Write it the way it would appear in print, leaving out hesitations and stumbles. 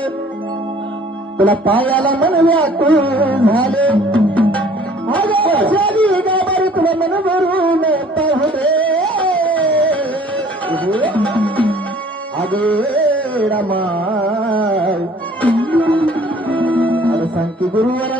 तुला पायाला मन व्याकुळ झाले आधी गाभार तुला मन भरून पाहू दे अगे रमाय अरे सांग की गुरुवर